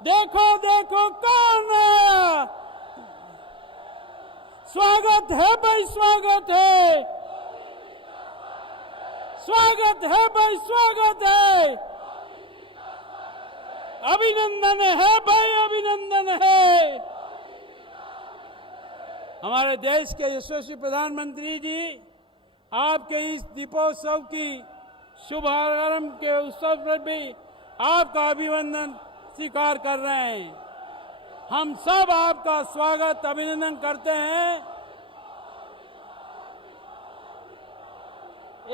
देखो देखो कौन है। स्वागत है भाई, स्वागत है, स्वागत है भाई, स्वागत है। अभिनंदन है भाई, अभिनंदन है। हमारे देश के यशस्वी प्रधानमंत्री जी आपके इस दीपोत्सव की शुभारंभ के उत्सव पर भी आपका अभिनंदन स्वीकार कर रहे हैं। हम सब आपका स्वागत अभिनंदन करते हैं।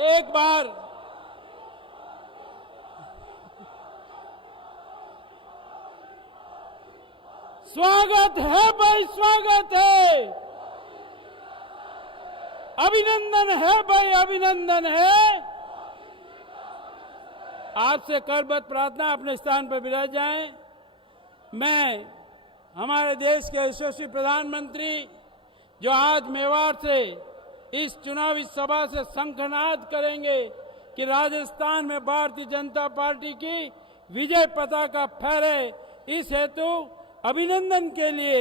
एक बार स्वागत है भाई, स्वागत है। अभिनंदन है भाई, अभिनंदन है। आपसे करबद्ध प्रार्थना, अपने स्थान पर विराज जाएं। मैं हमारे देश के यशस्वी प्रधानमंत्री जो आज मेवाड़ से इस चुनावी सभा से शंखनाद करेंगे कि राजस्थान में भारतीय जनता पार्टी की विजय पताका फहरे, इस हेतु अभिनंदन के लिए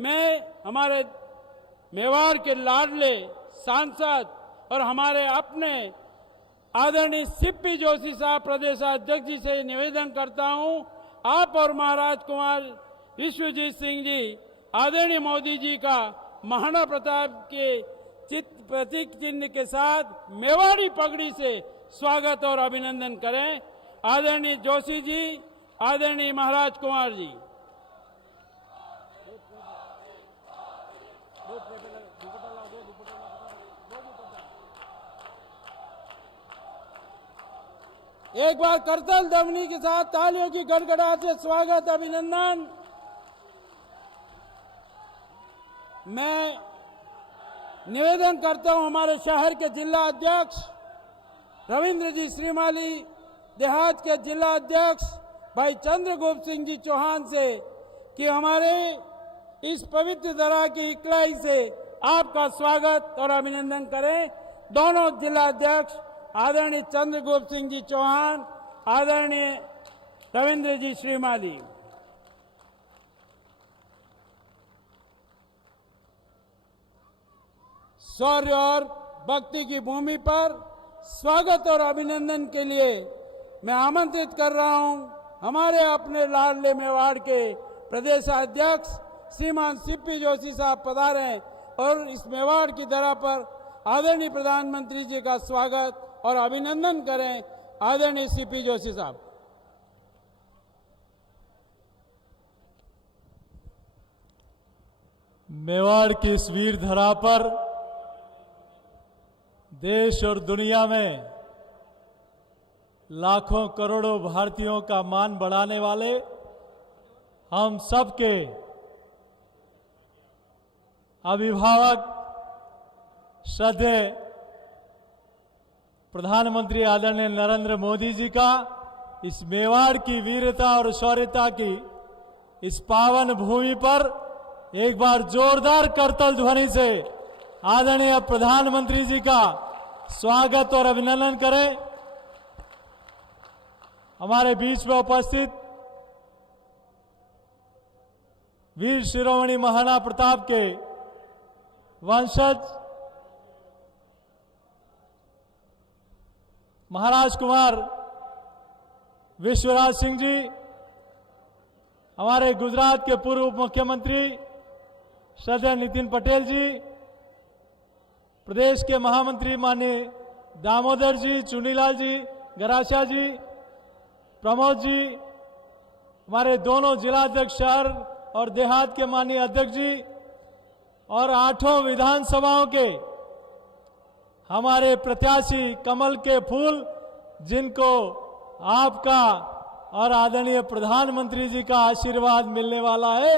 मैं हमारे मेवाड़ के लाडले सांसद और हमारे अपने आदरणीय सीपी जोशी साहब प्रदेशाध्यक्ष जी से निवेदन करता हूं, आप और महाराज कुमार विश्वजीत सिंह जी आदरणीय मोदी जी का महाराणा प्रताप के प्रतीक चिन्ह के साथ मेवाड़ी पगड़ी से स्वागत और अभिनंदन करें। आदरणीय जोशी जी, आदरणीय महाराज कुमार जी। एक बार करतल ध्वनि के साथ तालियों की गड़गड़ाहट से स्वागत अभिनंदन। मैं निवेदन करता हूं हमारे शहर के जिला अध्यक्ष रविंद्र जी श्रीमाली, देहात के जिला अध्यक्ष भाई चंद्रगुप्त सिंह जी चौहान से कि हमारे इस पवित्र धरा की इकलाई से आपका स्वागत और अभिनंदन करें। दोनों जिला अध्यक्ष आदरणीय चंद्रगुप्त सिंह जी चौहान, आदरणीय रविंद्र जी श्रीमाली। शौर्य और भक्ति की भूमि पर स्वागत और अभिनंदन के लिए मैं आमंत्रित कर रहा हूं हमारे अपने लाडले मेवाड़ के प्रदेशाध्यक्ष श्रीमान सीपी जोशी साहब पधारें और इस मेवाड़ की धरा पर आदरणीय प्रधानमंत्री जी का स्वागत और अभिनंदन करें। आदरणीय सीपी जोशी साहब। मेवाड़ की इस वीर धरा पर देश और दुनिया में लाखों करोड़ों भारतीयों का मान बढ़ाने वाले हम सबके अभिभावक श्रद्धेय प्रधानमंत्री आदरणीय नरेंद्र मोदी जी का इस मेवाड़ की वीरता और शौर्यता की इस पावन भूमि पर एक बार जोरदार करतल ध्वनि से आदरणीय प्रधानमंत्री जी का स्वागत और अभिनंदन करें। हमारे बीच में उपस्थित वीर शिरोमणि महाराणा प्रताप के वंशज महाराज कुमार विश्वराज सिंह जी, हमारे गुजरात के पूर्व उप मुख्यमंत्री श्रद्धेय नितिन पटेल जी, प्रदेश के महामंत्री माननीय दामोदर जी, चुनीलाल जी, गरासिया जी, प्रमोद जी, हमारे दोनों जिलाध्यक्ष शहर और देहात के माननीय अध्यक्ष जी और 8 विधानसभाओं के हमारे प्रत्याशी कमल के फूल, जिनको आपका और आदरणीय प्रधानमंत्री जी का आशीर्वाद मिलने वाला है,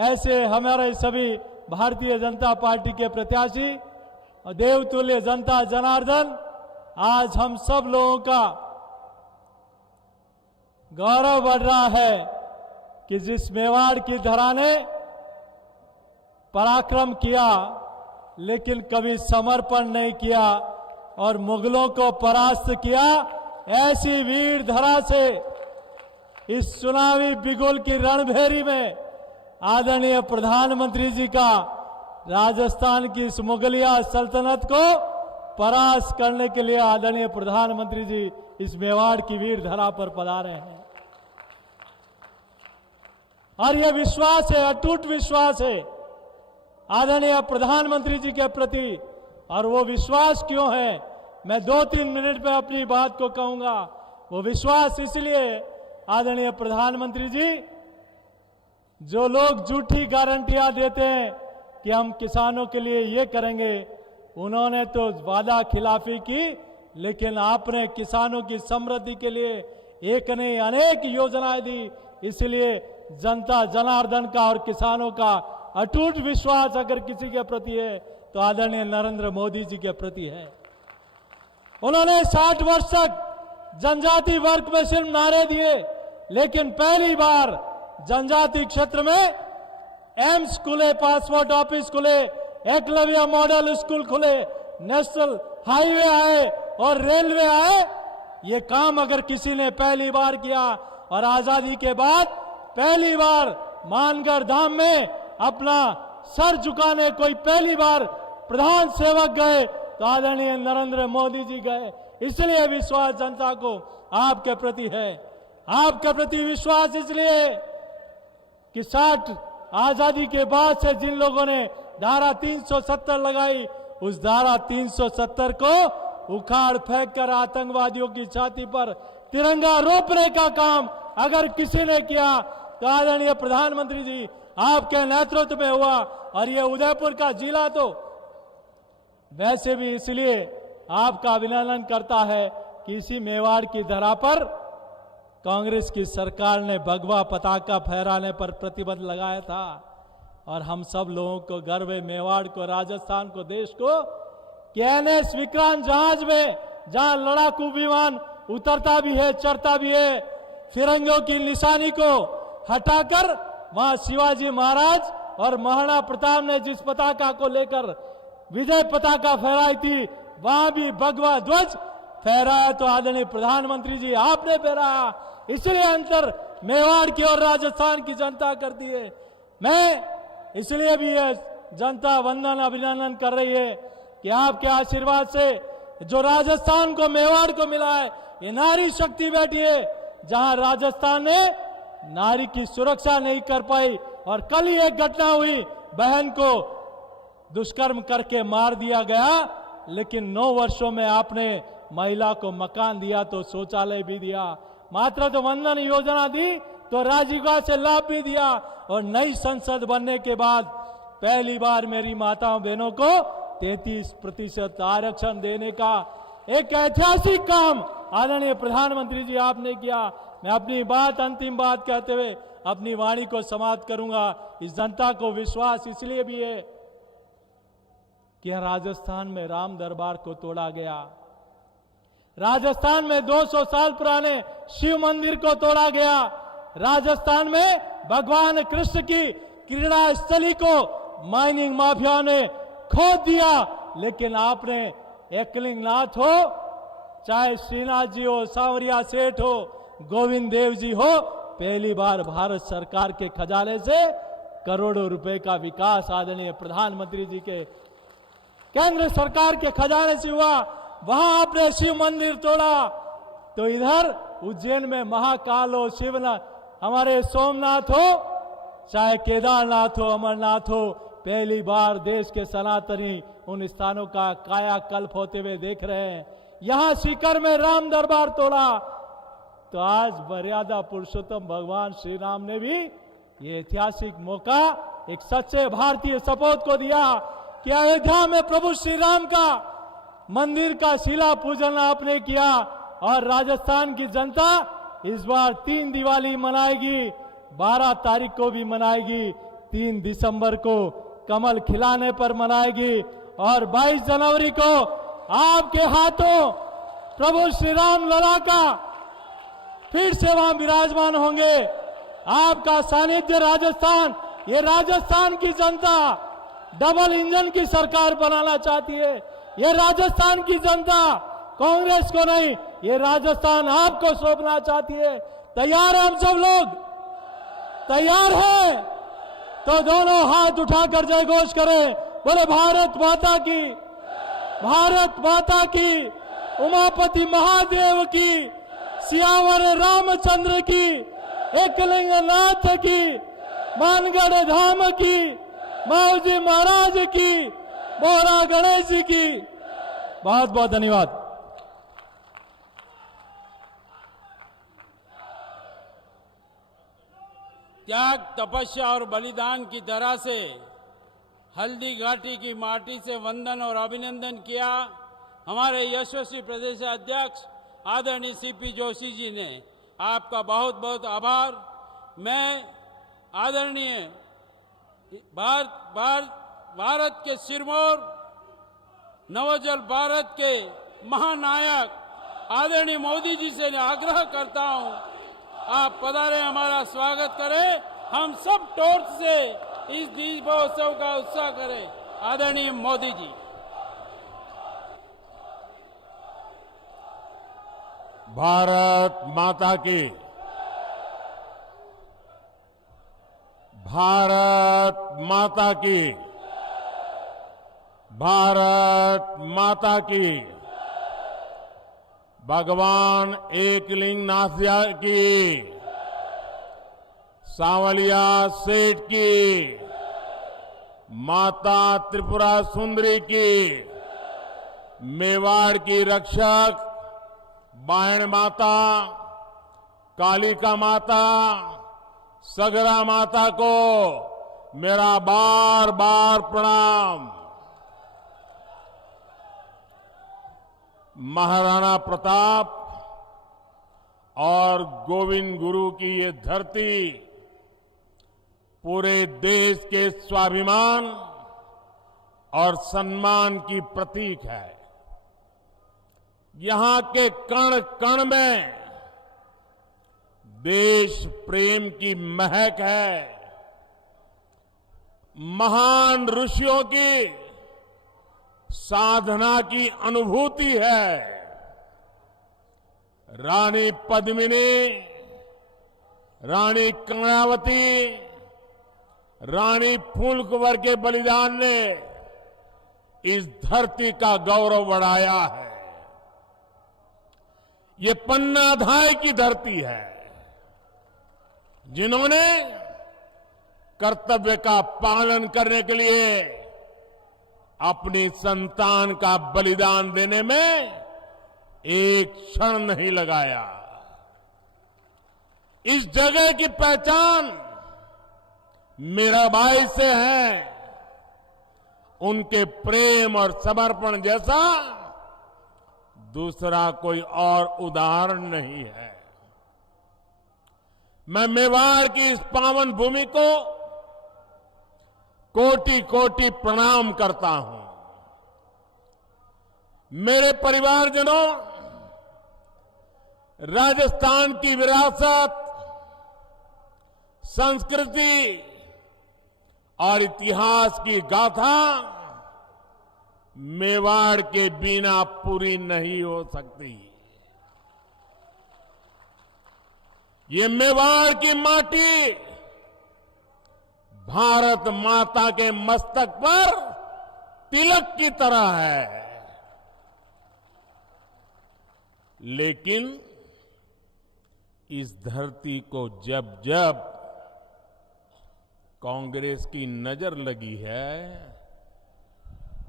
ऐसे हमारे सभी भारतीय जनता पार्टी के प्रत्याशी और देवतुल्य जनता जनार्दन, आज हम सब लोगों का गौरव बढ़ रहा है कि जिस मेवाड़ की धरा ने पराक्रम किया लेकिन कभी समर्पण नहीं किया और मुगलों को परास्त किया, ऐसी वीर धरा से इस चुनावी बिगुल की रणभेरी में आदरणीय प्रधानमंत्री जी का राजस्थान की इस मुगलिया सल्तनत को परास्त करने के लिए आदरणीय प्रधानमंत्री जी इस मेवाड़ की वीर धरा पर पधारे हैं। और यह विश्वास है, अटूट विश्वास है आदरणीय प्रधानमंत्री जी के प्रति। और वो विश्वास क्यों है, मैं 2-3 मिनट में अपनी बात को कहूंगा। वो विश्वास इसलिए आदरणीय प्रधानमंत्री जी, जो लोग झूठी गारंटियां देते हैं कि हम किसानों के लिए ये करेंगे, उन्होंने तो वादा खिलाफी की, लेकिन आपने किसानों की समृद्धि के लिए एक नहीं अनेक योजनाएं दी। इसलिए जनता जनार्दन का और किसानों का अटूट विश्वास अगर किसी के प्रति है तो आदरणीय नरेंद्र मोदी जी के प्रति है। उन्होंने 60 वर्ष तक जनजाति वर्ग में सिर्फ नारे दिए, लेकिन पहली बार जनजाति क्षेत्र में एम्स खुले, पासपोर्ट ऑफिस खुले, एकलव्य मॉडल स्कूल खुले, नेशनल हाईवे आए और रेलवे आए। ये काम अगर किसी ने पहली बार किया, और आजादी के बाद पहली बार मानगढ़ धाम में अपना सर झुकाने कोई पहली बार प्रधान सेवक गए तो आदरणीय नरेंद्र मोदी जी गए। इसलिए विश्वास जनता को आपके प्रति है। आपके प्रति विश्वास इसलिए कि 60 आजादी के बाद से जिन लोगों ने धारा 370 लगाई, उस धारा 370 को उखाड़ फेंक कर आतंकवादियों की छाती पर तिरंगा रोपने का काम अगर किसी ने किया तो आदरणीय प्रधानमंत्री जी आपके नेतृत्व में हुआ। और ये उदयपुर का जिला तो वैसे भी इसलिए आपका अभिनंदन करता है कि इसी मेवाड़ की धरा पर कांग्रेस की सरकार ने भगवा पताका फहराने पर प्रतिबंध लगाया था। और हम सब लोगों को गर्व है, मेवाड़ को, राजस्थान को, देश को, कि एनएस विक्रांत जहाज में जहां लड़ाकू विमान उतरता भी है, चढ़ता भी है, फिरंगियों की निशानी को हटाकर वहां शिवाजी महाराज और महाराणा प्रताप ने जिस पताका को लेकर विजय पताका फहराई थी, वहां भी भगवा ध्वज फहराया तो आदरणीय प्रधानमंत्री जी आपने फहराया। इसलिए अंतर मेवाड़ की और राजस्थान की जनता करती है। मैं इसलिए भी ये जनता वंदन अभिनंदन कर रही है कि आपके आशीर्वाद से जो राजस्थान को, मेवाड़ को मिला है, ये नारी शक्ति बैठी है। जहां राजस्थान ने नारी की सुरक्षा नहीं कर पाई, और कल ही एक घटना हुई, बहन को दुष्कर्म करके मार दिया गया, लेकिन 9 वर्षों में आपने महिला को मकान दिया, तो शौचालय भी दिया, मातृत्व वंदन योजना दी, तो राजीव से लाभ भी दिया। और नई संसद बनने के बाद पहली बार मेरी माताओं बहनों को 33% आरक्षण देने का एक ऐतिहासिक काम आदरणीय प्रधानमंत्री जी आपने किया। मैं अपनी बात, अंतिम बात कहते हुए अपनी वाणी को समाप्त करूंगा। इस जनता को विश्वास इसलिए भी है कि राजस्थान में राम दरबार को तोड़ा गया, राजस्थान में 200 साल पुराने शिव मंदिर को तोड़ा गया, राजस्थान में भगवान कृष्ण की क्रीड़ा स्थली को माइनिंग माफिया ने खोद दिया। लेकिन आपने एकलिंग नाथ हो, चाहे श्रीनाथ जी हो, सांवरिया सेठ हो, गोविंद देव जी हो, पहली बार भारत सरकार के खजाने से करोड़ों रुपए का विकास आदरणीय प्रधानमंत्री जी के केंद्र सरकार के खजाने से हुआ। वहां आपने शिव मंदिर तोड़ा, तो इधर उज्जैन में महाकाल हो, शिवनाथ, हमारे सोमनाथ हो, चाहे केदारनाथ हो, अमरनाथ हो, पहली बार देश के सनातनी उन स्थानों का कायाकल्प होते हुए देख रहे हैं। यहां सीकर में राम दरबार तोड़ा, तो आज मर्यादा पुरुषोत्तम भगवान श्री राम ने भी ये ऐतिहासिक मौका एक सच्चे भारतीय सपूत को दिया कि अयोध्या में प्रभु श्री राम का मंदिर का शिला पूजन आपने किया। और राजस्थान की जनता इस बार 3 दिवाली मनाएगी, 12 तारीख को भी मनाएगी, 3 दिसंबर को कमल खिलाने पर मनाएगी, और 22 जनवरी को आपके हाथों प्रभु श्री राम लला का फिर से वहां विराजमान होंगे। आपका सानिध्य राजस्थान, ये राजस्थान की जनता डबल इंजन की सरकार बनाना चाहती है। ये राजस्थान की जनता कांग्रेस को नहीं, ये राजस्थान आपको सौंपना चाहती है तैयार हैं हम सब लोग? तैयार हैं? तो दोनों हाथ उठाकर जय घोष करें, बोले भारत माता की, भारत माता की, उमापति महादेव की, सियावर रामचंद्र की, एकलिंग नाथ की, मानगढ़ धाम की, माऊजी महाराज की, बोरा गणेश जी की। बहुत बहुत धन्यवाद। त्याग, तपस्या और बलिदान की तरह से हल्दी घाटी की माटी से वंदन और अभिनंदन किया हमारे यशस्वी प्रदेश अध्यक्ष आदरणीय सीपी जोशी जी ने। आपका बहुत बहुत आभार। मैं आदरणीय भारत के सिरमौर, नवोजल भारत के महानायक आदरणीय मोदी जी से आग्रह करता हूं, आप पधारे, हमारा स्वागत करें, हम सब टॉर्च से इस दीपोत्सव का उत्साह करें। आदरणीय मोदी जी। भारत माता की, भारत माता की, भारत माता की, भगवान एकलिंगनाथ की, सांवलिया सेठ की, माता त्रिपुरा सुंदरी की, मेवाड़ की रक्षक बायण माता, कालिका माता, सगरा माता को मेरा बार बार प्रणाम। महाराणा प्रताप और गोविंद गुरु की ये धरती पूरे देश के स्वाभिमान और सम्मान की प्रतीक है। यहां के कण कण में देश प्रेम की महक है। महान ऋषियों की साधना की अनुभूति है। रानी पद्मिनी, रानी कर्णावती, रानी फूल कुंवर के बलिदान ने इस धरती का गौरव बढ़ाया है। ये पन्नाधाय की धरती है, जिन्होंने कर्तव्य का पालन करने के लिए अपनी संतान का बलिदान देने में एक क्षण नहीं लगाया। इस जगह की पहचान मीराबाई से है। उनके प्रेम और समर्पण जैसा दूसरा कोई और उदाहरण नहीं है। मैं मेवाड़ की इस पावन भूमि को कोटि कोटि प्रणाम करता हूं। मेरे परिवारजनों, राजस्थान की विरासत, संस्कृति और इतिहास की गाथा मेवाड़ के बिना पूरी नहीं हो सकती। ये मेवाड़ की माटी भारत माता के मस्तक पर तिलक की तरह है। लेकिन इस धरती को जब जब कांग्रेस की नजर लगी है,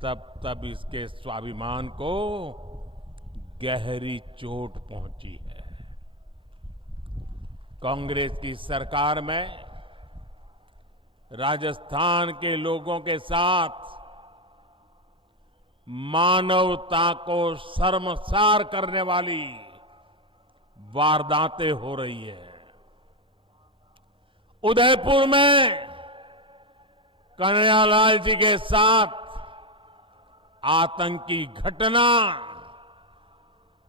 तब तब इसके स्वाभिमान को गहरी चोट पहुंची है। कांग्रेस की सरकार में राजस्थान के लोगों के साथ मानवता को शर्मसार करने वाली वारदातें हो रही है। उदयपुर में कन्हैयालाल जी के साथ आतंकी घटना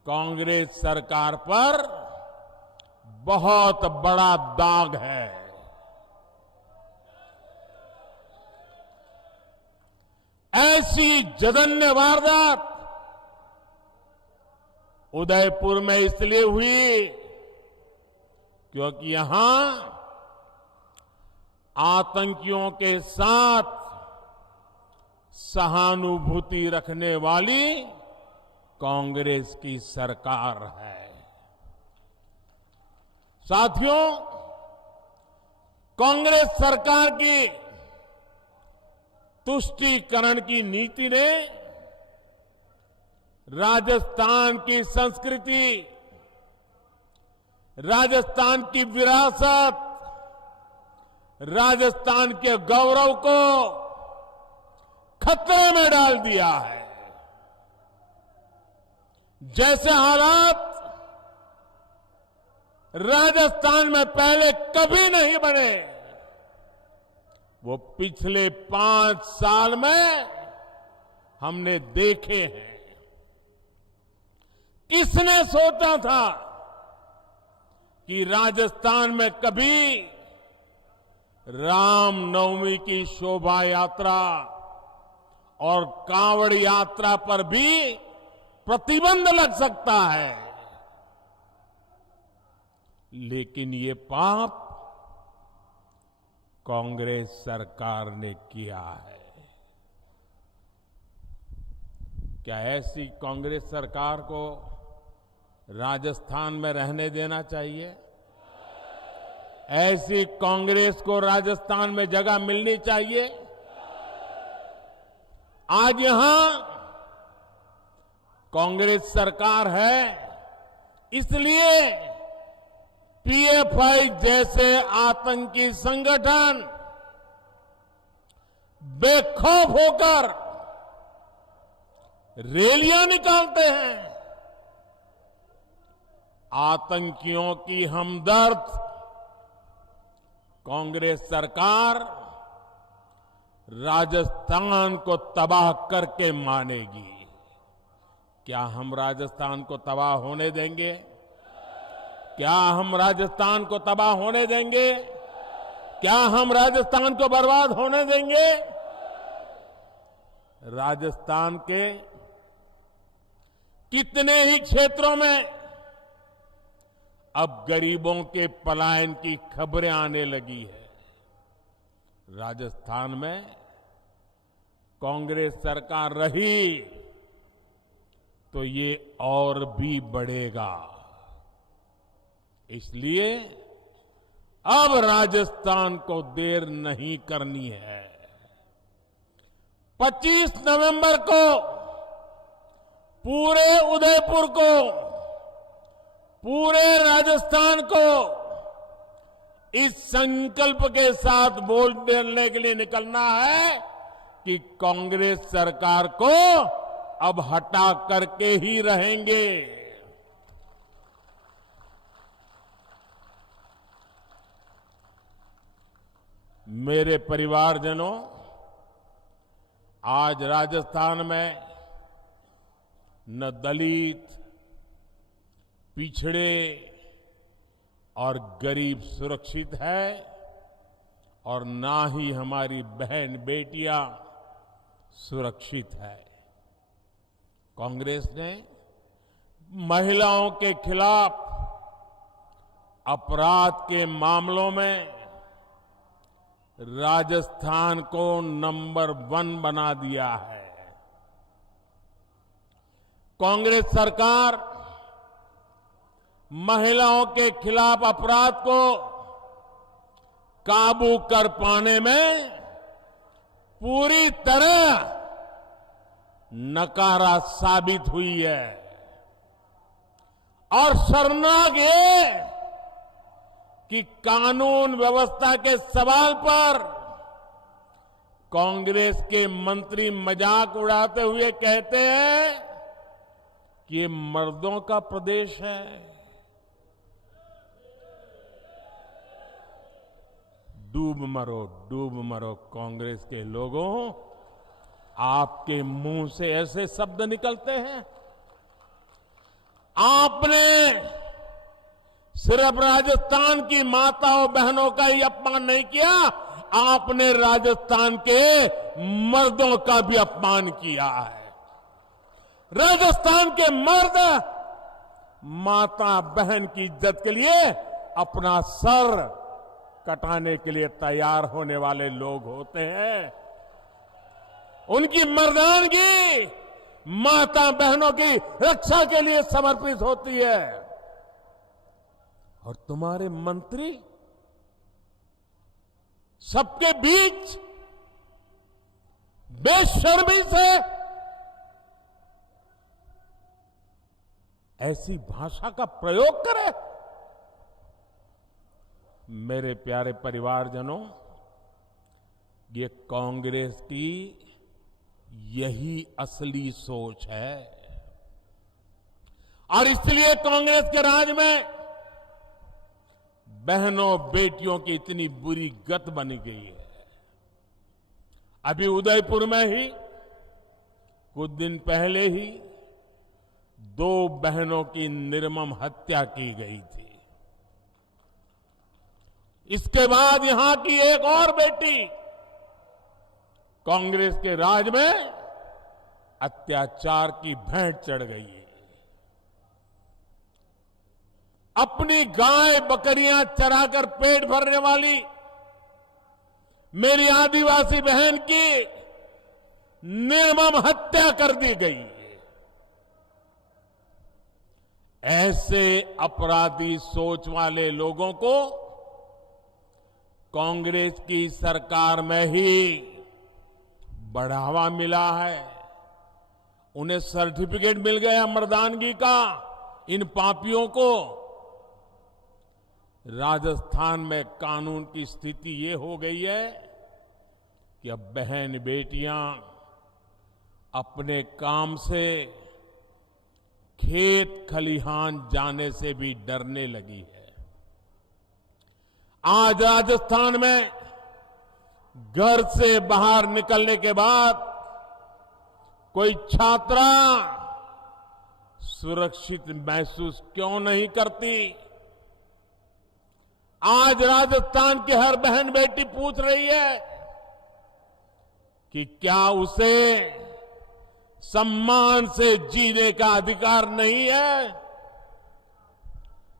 कांग्रेस सरकार पर बहुत बड़ा दाग है। ऐसी जघन्य वारदात उदयपुर में इसलिए हुई क्योंकि यहां आतंकियों के साथ सहानुभूति रखने वाली कांग्रेस की सरकार है। साथियों, कांग्रेस सरकार की तुष्टीकरण की नीति ने राजस्थान की संस्कृति, राजस्थान की विरासत, राजस्थान के गौरव को खतरे में डाल दिया है। जैसे हालात राजस्थान में पहले कभी नहीं बने, वो पिछले 5 साल में हमने देखे हैं। किसने सोचा था कि राजस्थान में कभी रामनवमी की शोभा यात्रा और कांवड़ यात्रा पर भी प्रतिबंध लग सकता है। लेकिन ये पाप कांग्रेस सरकार ने किया है। क्या ऐसी कांग्रेस सरकार को राजस्थान में रहने देना चाहिए? ऐसी कांग्रेस को राजस्थान में जगह मिलनी चाहिए? आज यहां कांग्रेस सरकार है, इसलिए पीएफआई जैसे आतंकी संगठन बेखौफ होकर रैलियां निकालते हैं। आतंकियों की हमदर्द कांग्रेस सरकार राजस्थान को तबाह करके मानेगी। क्या हम राजस्थान को तबाह होने देंगे? क्या हम राजस्थान को तबाह होने देंगे? क्या हम राजस्थान को बर्बाद होने देंगे? राजस्थान के कितने ही क्षेत्रों में अब गरीबों के पलायन की खबरें आने लगी है। राजस्थान में कांग्रेस सरकार रही तो ये और भी बढ़ेगा। इसलिए अब राजस्थान को देर नहीं करनी है। 25 नवंबर को पूरे उदयपुर को, पूरे राजस्थान को इस संकल्प के साथ बोलने के लिए निकलना है कि कांग्रेस सरकार को अब हटा करके ही रहेंगे। मेरे परिवारजनों, आज राजस्थान में न दलित, पिछड़े और गरीब सुरक्षित है और ना ही हमारी बहन बेटियां सुरक्षित है। कांग्रेस ने महिलाओं के खिलाफ अपराध के मामलों में राजस्थान को नंबर 1 बना दिया है। कांग्रेस सरकार महिलाओं के खिलाफ अपराध को काबू कर पाने में पूरी तरह नकारा साबित हुई है। और शर्मनाक ये कि कानून व्यवस्था के सवाल पर कांग्रेस के मंत्री मजाक उड़ाते हुए कहते हैं कि ये मर्दों का प्रदेश है। डूब मरो कांग्रेस के लोगों, आपके मुंह से ऐसे शब्द निकलते हैं। आपने सिर्फ राजस्थान की माताओं बहनों का ही अपमान नहीं किया, आपने राजस्थान के मर्दों का भी अपमान किया है। राजस्थान के मर्द माता बहन की इज्जत के लिए अपना सर कटाने के लिए तैयार होने वाले लोग होते हैं। उनकी मर्दानगी माता बहनों की रक्षा के लिए समर्पित होती है। और तुम्हारे मंत्री सबके बीच बेशर्मी से ऐसी भाषा का प्रयोग करे। मेरे प्यारे परिवारजनों, ये कांग्रेस की यही असली सोच है और इसलिए कांग्रेस के राज में बहनों बेटियों की इतनी बुरी गत बनी गई है। अभी उदयपुर में ही कुछ दिन पहले ही 2 बहनों की निर्मम हत्या की गई थी। इसके बाद यहां की एक और बेटी कांग्रेस के राज में अत्याचार की भेंट चढ़ गई। अपनी गाय बकरियां चराकर पेट भरने वाली मेरी आदिवासी बहन की निर्मम हत्या कर दी गई। ऐसे अपराधी सोच वाले लोगों को कांग्रेस की सरकार में ही बढ़ावा मिला है। उन्हें सर्टिफिकेट मिल गया मर्दानगी का। इन पापियों को राजस्थान में कानून की स्थिति ये हो गई है कि अब बहन बेटियां अपने काम से खेत खलिहान जाने से भी डरने लगी है। आज राजस्थान में घर से बाहर निकलने के बाद कोई छात्रा सुरक्षित महसूस क्यों नहीं करती? आज राजस्थान की हर बहन बेटी पूछ रही है कि क्या उसे सम्मान से जीने का अधिकार नहीं है?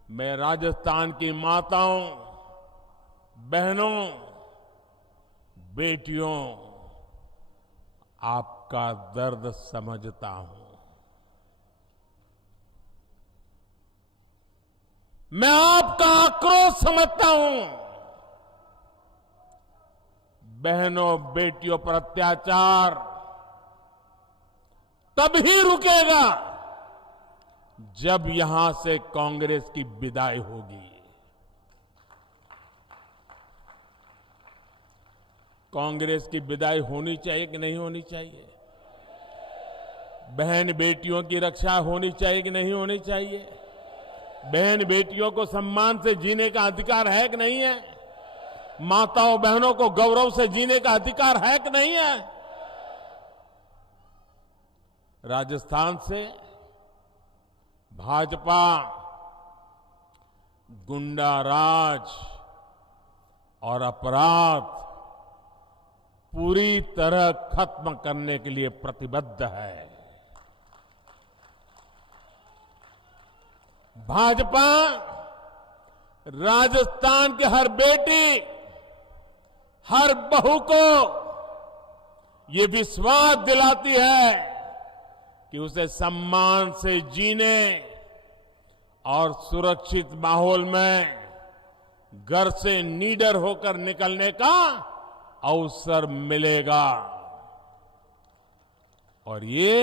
मैं राजस्थान की माताओं, बहनों, बेटियों, आपका दर्द समझता हूं। मैं आपका आक्रोश समझता हूं। बहनों बेटियों पर अत्याचार तभी रुकेगा जब यहां से कांग्रेस की विदाई होगी। कांग्रेस की विदाई होनी चाहिए कि नहीं होनी चाहिए? बहन बेटियों की रक्षा होनी चाहिए कि नहीं होनी चाहिए? बहन बेटियों को सम्मान से जीने का अधिकार है कि नहीं है? माताओं बहनों को गौरव से जीने का अधिकार है कि नहीं है? राजस्थान से भाजपा गुंडा राज और अपराध पूरी तरह खत्म करने के लिए प्रतिबद्ध है। भाजपा राजस्थान की हर बेटी, हर बहू को ये विश्वास दिलाती है कि उसे सम्मान से जीने और सुरक्षित माहौल में घर से निडर होकर निकलने का अवसर मिलेगा। और ये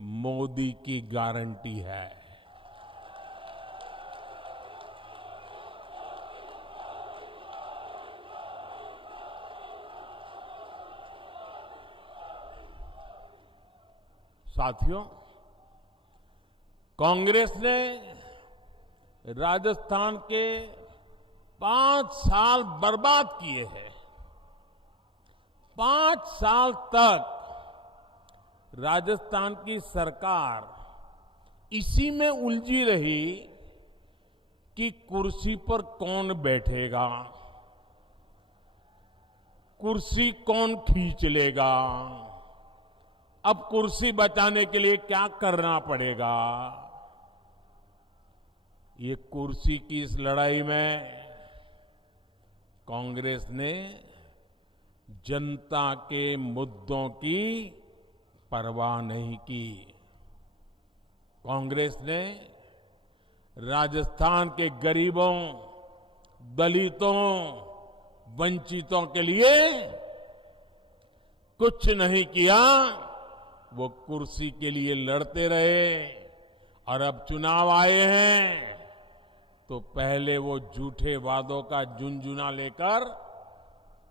मोदी की गारंटी है। साथियों, कांग्रेस ने राजस्थान के 5 साल बर्बाद किए हैं। 5 साल तक राजस्थान की सरकार इसी में उलझी रही कि कुर्सी पर कौन बैठेगा, कुर्सी कौन खींच लेगा, अब कुर्सी बचाने के लिए क्या करना पड़ेगा। ये कुर्सी की इस लड़ाई में कांग्रेस ने जनता के मुद्दों की परवाह नहीं की। कांग्रेस ने राजस्थान के गरीबों, दलितों, वंचितों के लिए कुछ नहीं किया। वो कुर्सी के लिए लड़ते रहे और अब चुनाव आए हैं तो पहले वो झूठे वादों का झुनझुना लेकर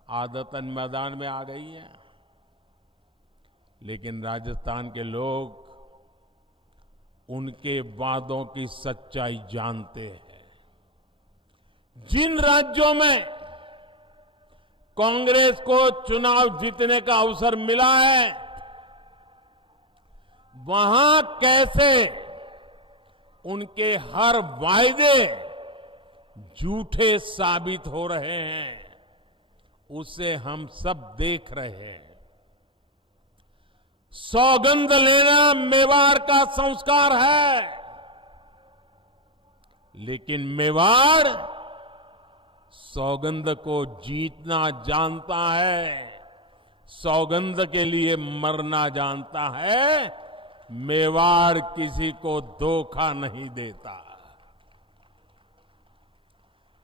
आदतन मैदान में आ गई है। लेकिन राजस्थान के लोग उनके वादों की सच्चाई जानते हैं। जिन राज्यों में कांग्रेस को चुनाव जीतने का अवसर मिला है, वहां कैसे उनके हर वायदे झूठे साबित हो रहे हैं, उसे हम सब देख रहे हैं। सौगंध लेना मेवाड़ का संस्कार है, लेकिन मेवाड़ सौगंध को जीतना जानता है, सौगंध के लिए मरना जानता है। मेवाड़ किसी को धोखा नहीं देता।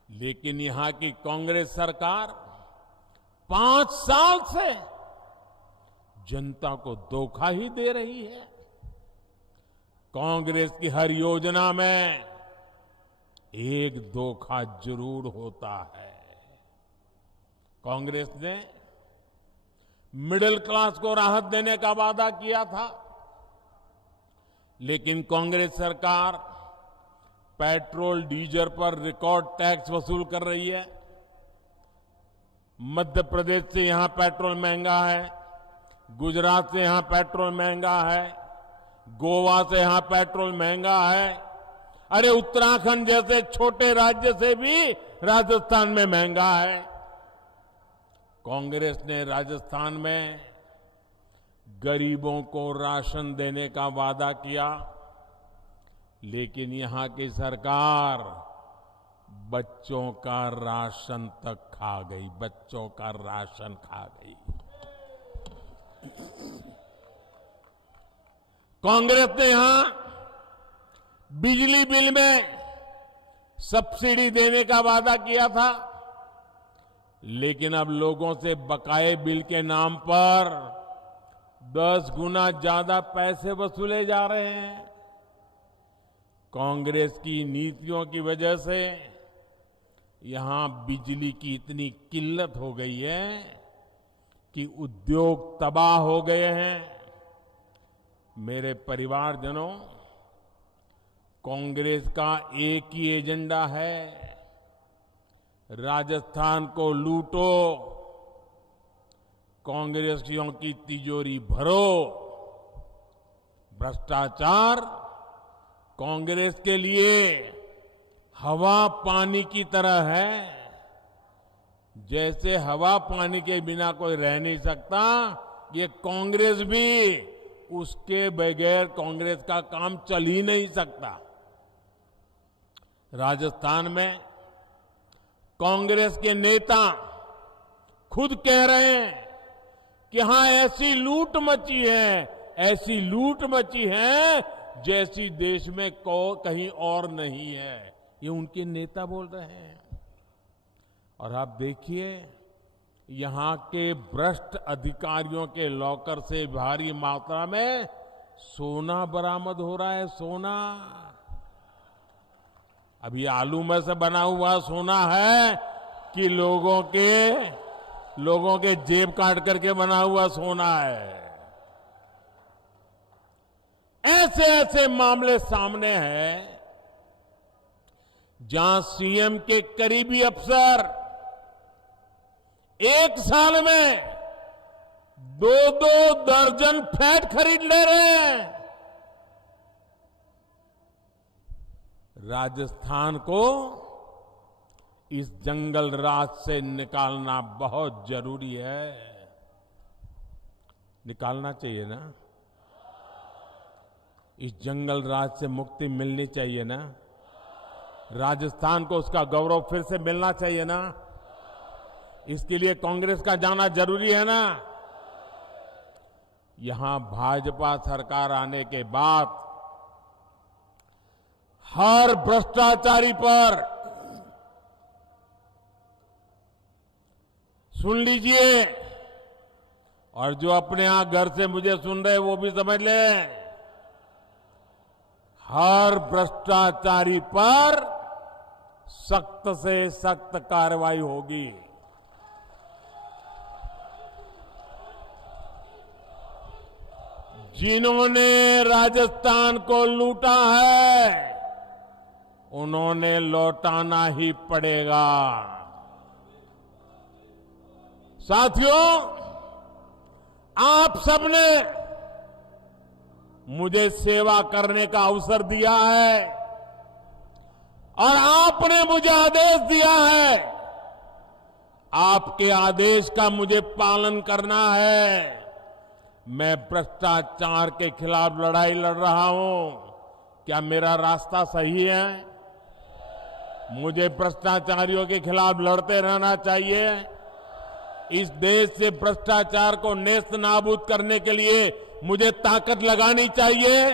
लेकिन यहां की कांग्रेस सरकार 5 साल से जनता को धोखा ही दे रही है। कांग्रेस की हर योजना में एक धोखा जरूर होता है। कांग्रेस ने मिडिल क्लास को राहत देने का वादा किया था, लेकिन कांग्रेस सरकार पेट्रोल डीजल पर रिकॉर्ड टैक्स वसूल कर रही है। मध्य प्रदेश से यहां पेट्रोल महंगा है, गुजरात से यहां पेट्रोल महंगा है, गोवा से यहां पेट्रोल महंगा है। अरे उत्तराखंड जैसे छोटे राज्य से भी राजस्थान में महंगा है। कांग्रेस ने राजस्थान में गरीबों को राशन देने का वादा किया, लेकिन यहां की सरकार बच्चों का राशन तक खा गई, बच्चों का राशन खा गई। कांग्रेस ने यहां बिजली बिल में सब्सिडी देने का वादा किया था, लेकिन अब लोगों से बकाये बिल के नाम पर 10 गुना ज्यादा पैसे वसूले जा रहे हैं। कांग्रेस की नीतियों की वजह से यहां बिजली की इतनी किल्लत हो गई है कि उद्योग तबाह हो गए हैं। मेरे परिवारजनों, कांग्रेस का एक ही एजेंडा है, राजस्थान को लूटो, कांग्रेसियों की तिजोरी भरो। भ्रष्टाचार कांग्रेस के लिए हवा पानी की तरह है। जैसे हवा पानी के बिना कोई रह नहीं सकता, ये कांग्रेस भी उसके बगैर कांग्रेस का काम चल ही नहीं सकता। राजस्थान में कांग्रेस के नेता खुद कह रहे हैं कि हां ऐसी लूट मची है, ऐसी लूट मची है जैसी देश में कहीं और नहीं है। ये उनके नेता बोल रहे हैं। और आप देखिए, यहां के भ्रष्ट अधिकारियों के लॉकर से भारी मात्रा में सोना बरामद हो रहा है। सोना अभी आलू में से बना हुआ सोना है कि लोगों के जेब काट करके बना हुआ सोना है। ऐसे ऐसे मामले सामने हैं जहां सीएम के करीबी अफसर एक साल में 2-2 दर्जन फ्लैट खरीद ले रहे हैं। राजस्थान को इस जंगल राज से निकालना बहुत जरूरी है। निकालना चाहिए ना? इस जंगल राज से मुक्ति मिलनी चाहिए ना? राजस्थान को उसका गौरव फिर से मिलना चाहिए ना। इसके लिए कांग्रेस का जाना जरूरी है ना। यहां भाजपा सरकार आने के बाद हर भ्रष्टाचारी पर सुन लीजिए, और जो अपने यहां घर से मुझे सुन रहे वो भी समझ लें, हर भ्रष्टाचारी पर सख्त से सख्त कार्रवाई होगी। जिन्होंने राजस्थान को लूटा है उन्होंने लौटाना ही पड़ेगा। साथियों, आप सबने मुझे सेवा करने का अवसर दिया है और आपने मुझे आदेश दिया है। आपके आदेश का मुझे पालन करना है। मैं भ्रष्टाचार के खिलाफ लड़ाई लड़ रहा हूं। क्या मेरा रास्ता सही है? मुझे भ्रष्टाचारियों के खिलाफ लड़ते रहना चाहिए। इस देश से भ्रष्टाचार को नेस्त नाबूद करने के लिए मुझे ताकत लगानी चाहिए।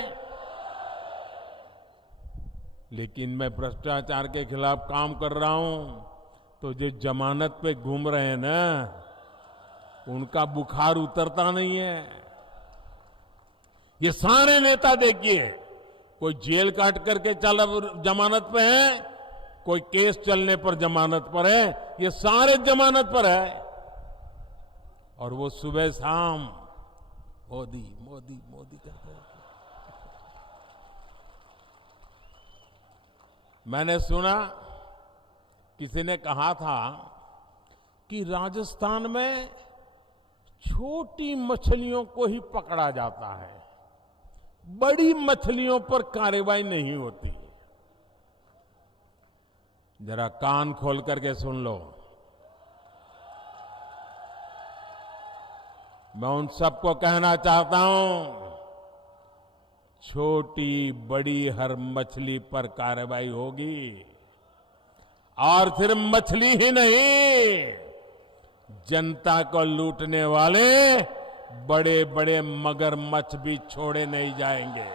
लेकिन मैं भ्रष्टाचार के खिलाफ काम कर रहा हूं तो जो जमानत पे घूम रहे हैं ना, उनका बुखार उतरता नहीं है। ये सारे नेता देखिए, कोई जेल काट करके जमानत पे है, कोई केस चलने पर जमानत पर है, ये सारे जमानत पर है। और वो सुबह शाम मोदी मोदी मोदी करते हैं। मैंने सुना किसी ने कहा था कि राजस्थान में छोटी मछलियों को ही पकड़ा जाता है, बड़ी मछलियों पर कार्रवाई नहीं होती। जरा कान खोल करके सुन लो। मैं उन सबको कहना चाहता हूं, छोटी बड़ी हर मछली पर कार्रवाई होगी। और सिर्फ मछली ही नहीं, जनता को लूटने वाले बड़े बड़े मगरमच्छ भी छोड़े नहीं जाएंगे।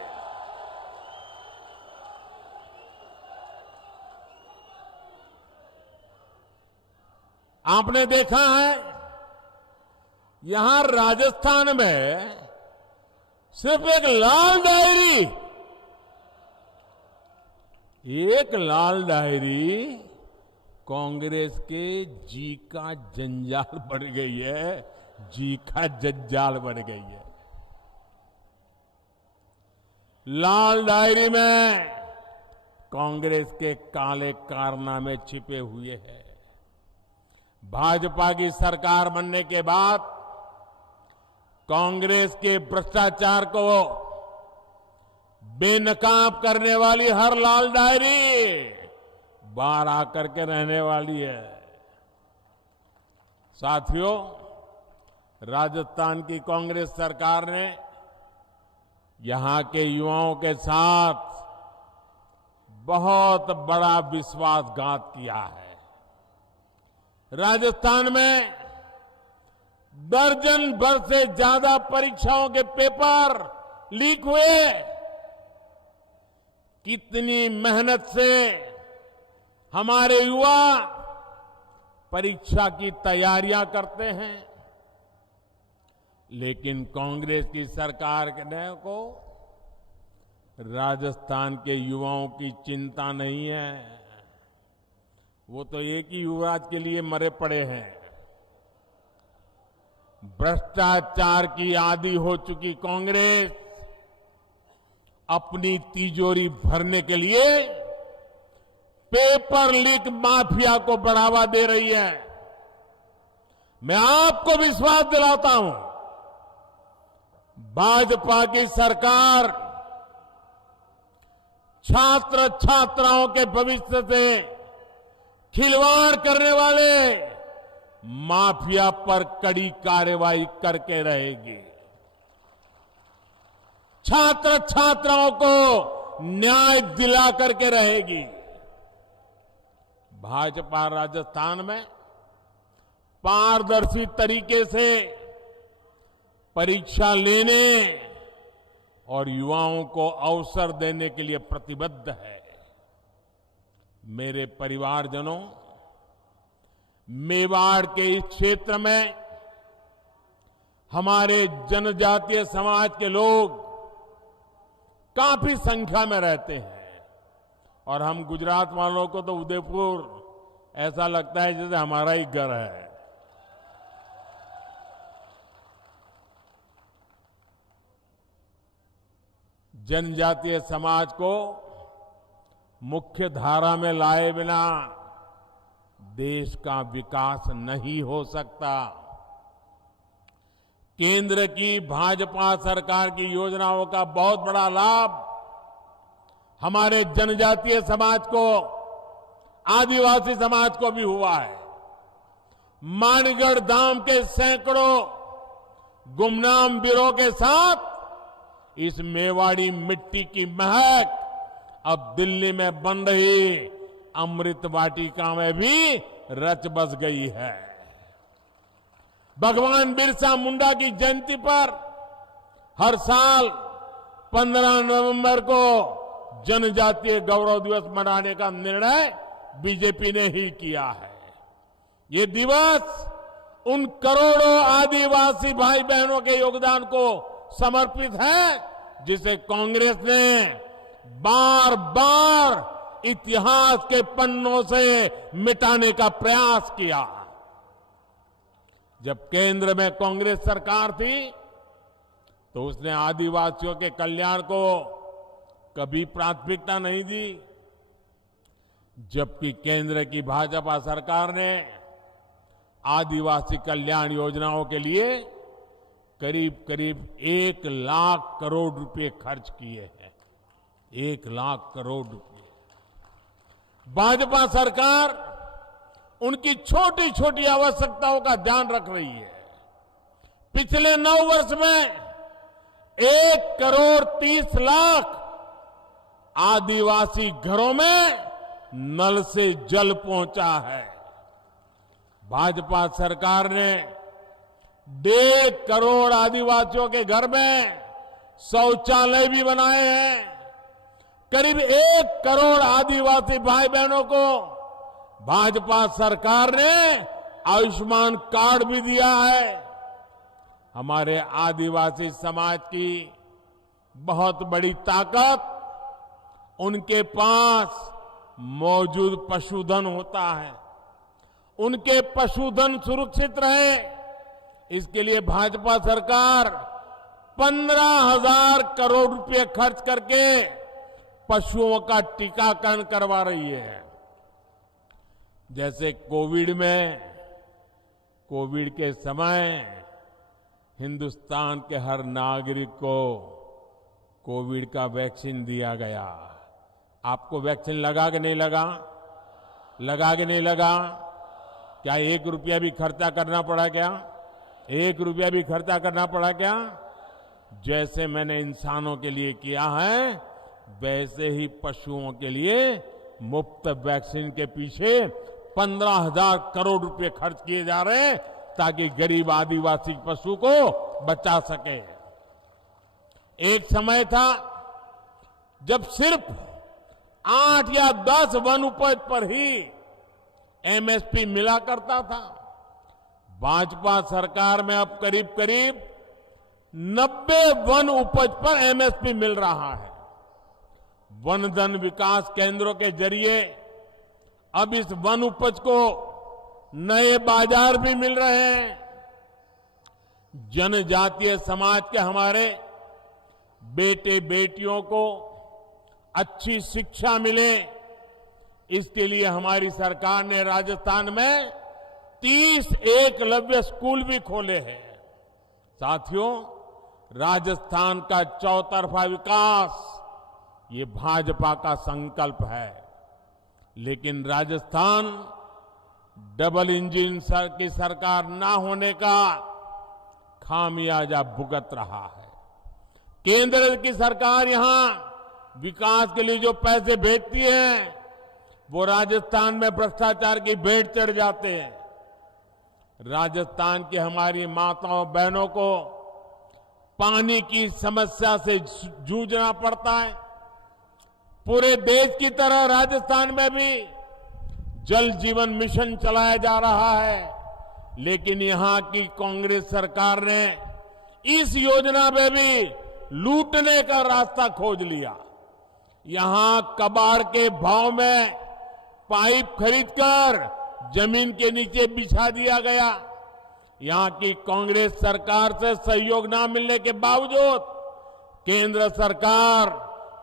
आपने देखा है, यहां राजस्थान में सिर्फ एक लाल डायरी कांग्रेस के जी का जंजाल बन गई है, जी का जंजाल बन गई है। लाल डायरी में कांग्रेस के काले कारनामे छिपे हुए हैं। भाजपा की सरकार बनने के बाद कांग्रेस के भ्रष्टाचार को बेनकाब करने वाली हर लाल डायरी बाहर आकर के रहने वाली है। साथियों, राजस्थान की कांग्रेस सरकार ने यहां के युवाओं के साथ बहुत बड़ा विश्वासघात किया है। राजस्थान में दर्जन भर से ज्यादा परीक्षाओं के पेपर लीक हुए। कितनी मेहनत से हमारे युवा परीक्षा की तैयारियां करते हैं, लेकिन कांग्रेस की सरकार ने को राजस्थान के युवाओं की चिंता नहीं है। वो तो एक ही युवराज के लिए मरे पड़े हैं। भ्रष्टाचार की आदी हो चुकी कांग्रेस अपनी तिजोरी भरने के लिए पेपर लीक माफिया को बढ़ावा दे रही है। मैं आपको विश्वास दिलाता हूं, भाजपा की सरकार छात्र छात्राओं के भविष्य से खिलवाड़ करने वाले माफिया पर कड़ी कार्रवाई करके रहेगी। छात्र छात्राओं को न्याय दिला करके रहेगी। भाजपा राजस्थान में पारदर्शी तरीके से परीक्षा लेने और युवाओं को अवसर देने के लिए प्रतिबद्ध है। मेरे परिवारजनों, मेवाड़ के इस क्षेत्र में हमारे जनजातीय समाज के लोग काफी संख्या में रहते हैं और हम गुजरात वालों को तो उदयपुर ऐसा लगता है जैसे हमारा ही घर है। जनजातीय समाज को मुख्य धारा में लाए बिना देश का विकास नहीं हो सकता। केंद्र की भाजपा सरकार की योजनाओं का बहुत बड़ा लाभ हमारे जनजातीय समाज को, आदिवासी समाज को भी हुआ है। माणगढ़ धाम के सैकड़ों गुमनाम वीरों के साथ इस मेवाड़ी मिट्टी की महक अब दिल्ली में बन रही अमृत वाटिका में भी रच बस गई है। भगवान बिरसा मुंडा की जयंती पर हर साल 15 नवंबर को जनजातीय गौरव दिवस मनाने का निर्णय बीजेपी ने ही किया है। ये दिवस उन करोड़ों आदिवासी भाई बहनों के योगदान को समर्पित है जिसे कांग्रेस ने बार बार इतिहास के पन्नों से मिटाने का प्रयास किया। जब केंद्र में कांग्रेस सरकार थी तो उसने आदिवासियों के कल्याण को कभी प्राथमिकता नहीं दी, जबकि केंद्र की भाजपा सरकार ने आदिवासी कल्याण योजनाओं के लिए करीब करीब 1 लाख करोड़ रुपए खर्च किए हैं। 1 लाख करोड़ रुपए। भाजपा सरकार उनकी छोटी छोटी आवश्यकताओं का ध्यान रख रही है। पिछले 9 वर्ष में 1 करोड़ 30 लाख आदिवासी घरों में नल से जल पहुंचा है। भाजपा सरकार ने 1.5 करोड़ आदिवासियों के घर में शौचालय भी बनाए हैं। करीब 1 करोड़ आदिवासी भाई बहनों को भाजपा सरकार ने आयुष्मान कार्ड भी दिया है। हमारे आदिवासी समाज की बहुत बड़ी ताकत उनके पास मौजूद पशुधन होता है। उनके पशुधन सुरक्षित रहे, इसके लिए भाजपा सरकार 15,000 करोड़ रुपए खर्च करके पशुओं का टीकाकरण करवा रही है। जैसे कोविड के समय हिंदुस्तान के हर नागरिक को कोविड का वैक्सीन दिया गया। आपको वैक्सीन लगा कि नहीं लगा? लगा कि नहीं लगा? क्या 1 रुपया भी खर्चा करना पड़ा क्या? 1 रुपया भी खर्चा करना पड़ा क्या? जैसे मैंने इंसानों के लिए किया है, वैसे ही पशुओं के लिए मुफ्त वैक्सीन के पीछे 15,000 करोड़ रुपए खर्च किए जा रहे हैं ताकि गरीब आदिवासी पशु को बचा सके। एक समय था जब सिर्फ 8 या 10 वन उपज पर ही एमएसपी मिला करता था। भाजपा सरकार में अब करीब करीब 90 वन उपज पर एमएसपी मिल रहा है। वन धन विकास केंद्रों के जरिए अब इस वन उपज को नए बाजार भी मिल रहे हैं। जनजातीय समाज के हमारे बेटे बेटियों को अच्छी शिक्षा मिले, इसके लिए हमारी सरकार ने राजस्थान में 30 एकलव्य स्कूल भी खोले हैं। साथियों, राजस्थान का चौतरफा विकास ये भाजपा का संकल्प है, लेकिन राजस्थान डबल इंजन की सरकार ना होने का खामियाजा भुगत रहा है। केंद्र की सरकार यहां विकास के लिए जो पैसे भेजती है, वो राजस्थान में भ्रष्टाचार की भेंट चढ़ जाते हैं। राजस्थान की हमारी माताओं बहनों को पानी की समस्या से जूझना पड़ता है। पूरे देश की तरह राजस्थान में भी जल जीवन मिशन चलाया जा रहा है, लेकिन यहां की कांग्रेस सरकार ने इस योजना में भी लूटने का रास्ता खोज लिया। यहां कबाड़ के भाव में पाइप खरीदकर जमीन के नीचे बिछा दिया गया। यहां की कांग्रेस सरकार से सहयोग न मिलने के बावजूद केंद्र सरकार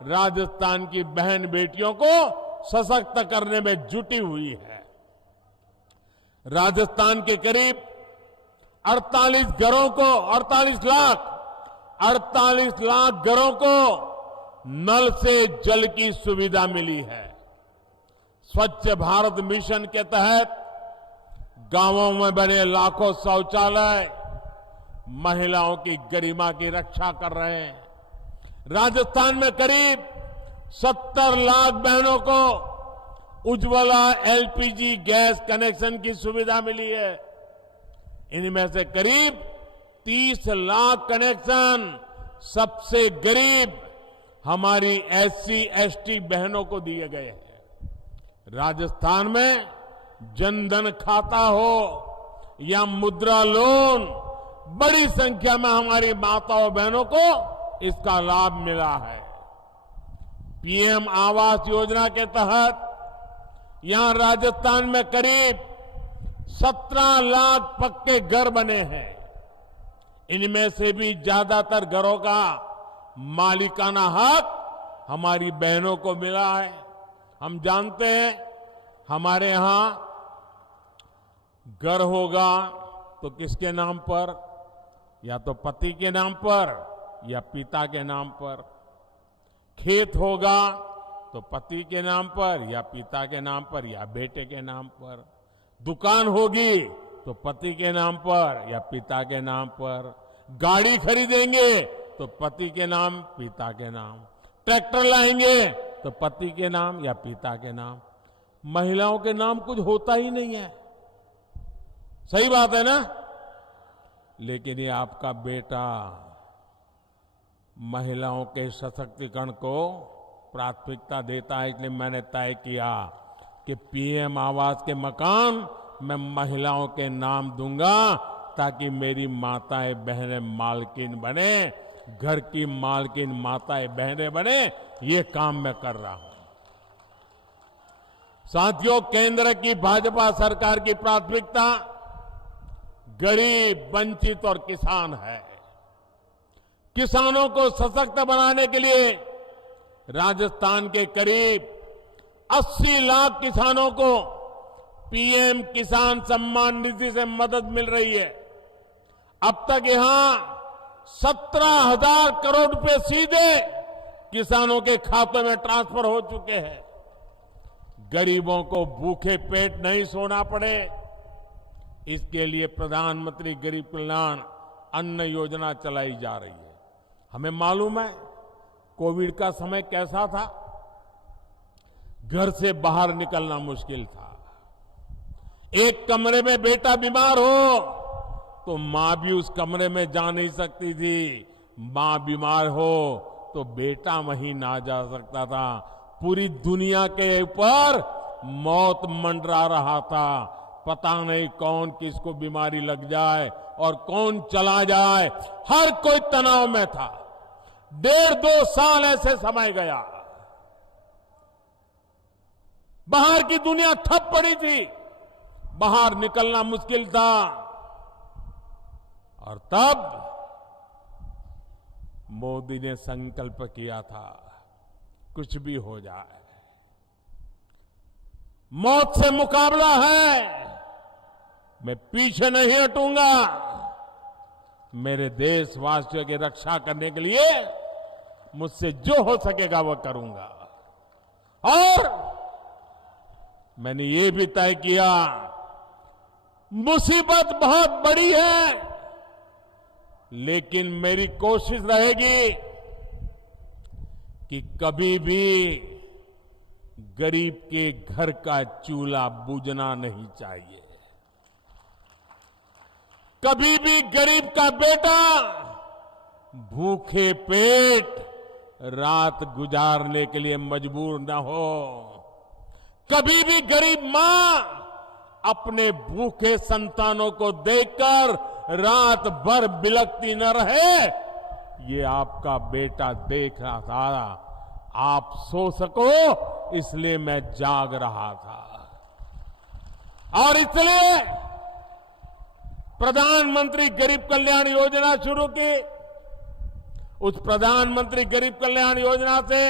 राजस्थान की बहन बेटियों को सशक्त करने में जुटी हुई है। राजस्थान के करीब 48 लाख घरों को नल से जल की सुविधा मिली है। स्वच्छ भारत मिशन के तहत गांवों में बने लाखों शौचालय महिलाओं की गरिमा की रक्षा कर रहे हैं। राजस्थान में करीब 70 लाख बहनों को उज्ज्वला एलपीजी गैस कनेक्शन की सुविधा मिली है। इनमें से करीब 30 लाख कनेक्शन सबसे गरीब हमारी एससी एसटी बहनों को दिए गए हैं। राजस्थान में जनधन खाता हो या मुद्रा लोन, बड़ी संख्या में हमारी माताओं बहनों को इसका लाभ मिला है। पीएम आवास योजना के तहत यहां राजस्थान में करीब 17 लाख पक्के घर बने हैं। इनमें से भी ज्यादातर घरों का मालिकाना हक हमारी बहनों को मिला है। हम जानते हैं हमारे यहां घर होगा तो किसके नाम पर, या तो पति के नाम पर या पिता के नाम पर। खेत होगा तो पति के नाम पर या पिता के नाम पर या बेटे के नाम पर। दुकान होगी तो पति के नाम पर या पिता के नाम पर। गाड़ी खरीदेंगे तो पति के नाम पिता के नाम। ट्रैक्टर लाएंगे तो पति के नाम या पिता के नाम। महिलाओं के नाम कुछ होता ही नहीं है। सही बात है ना? लेकिन ये आपका बेटा महिलाओं के सशक्तिकरण को प्राथमिकता देता है। इसलिए मैंने तय किया कि पीएम आवास के मकान मैं महिलाओं के नाम दूंगा, ताकि मेरी माताएं बहनें मालकिन बने, घर की मालकिन माताएं बहनें बने। ये काम मैं कर रहा हूं। साथियों, केंद्र की भाजपा सरकार की प्राथमिकता गरीब, वंचित और किसान है। किसानों को सशक्त बनाने के लिए राजस्थान के करीब 80 लाख किसानों को पीएम किसान सम्मान निधि से मदद मिल रही है। अब तक यहां 17,000 करोड़ रुपए सीधे किसानों के खातों में ट्रांसफर हो चुके हैं। गरीबों को भूखे पेट नहीं सोना पड़े, इसके लिए प्रधानमंत्री गरीब कल्याण अन्न योजना चलाई जा रही है। हमें मालूम है कोविड का समय कैसा था। घर से बाहर निकलना मुश्किल था। एक कमरे में बेटा बीमार हो तो मां भी उस कमरे में जा नहीं सकती थी। मां बीमार हो तो बेटा वहीं ना जा सकता था। पूरी दुनिया के ऊपर मौत मंडरा रहा था। पता नहीं कौन किसको बीमारी लग जाए और कौन चला जाए। हर कोई तनाव में था। 1.5-2 साल ऐसे समय गया। बाहर की दुनिया ठप पड़ी थी, बाहर निकलना मुश्किल था। और तब मोदी ने संकल्प किया था, कुछ भी हो जाए, मौत से मुकाबला है, मैं पीछे नहीं हटूंगा। मेरे देशवासियों की रक्षा करने के लिए मुझसे जो हो सकेगा वो करूंगा। और मैंने ये भी तय किया, मुसीबत बहुत बड़ी है, लेकिन मेरी कोशिश रहेगी कि कभी भी गरीब के घर का चूल्हा बुझना नहीं चाहिए। कभी भी गरीब का बेटा भूखे पेट रात गुजारने के लिए मजबूर न हो। कभी भी गरीब मां अपने भूखे संतानों को देखकर रात भर बिलखती न रहे। ये आपका बेटा देख रहा था, आप सो सको इसलिए मैं जाग रहा था। और इसलिए प्रधानमंत्री गरीब कल्याण योजना शुरू की। उस प्रधानमंत्री गरीब कल्याण योजना से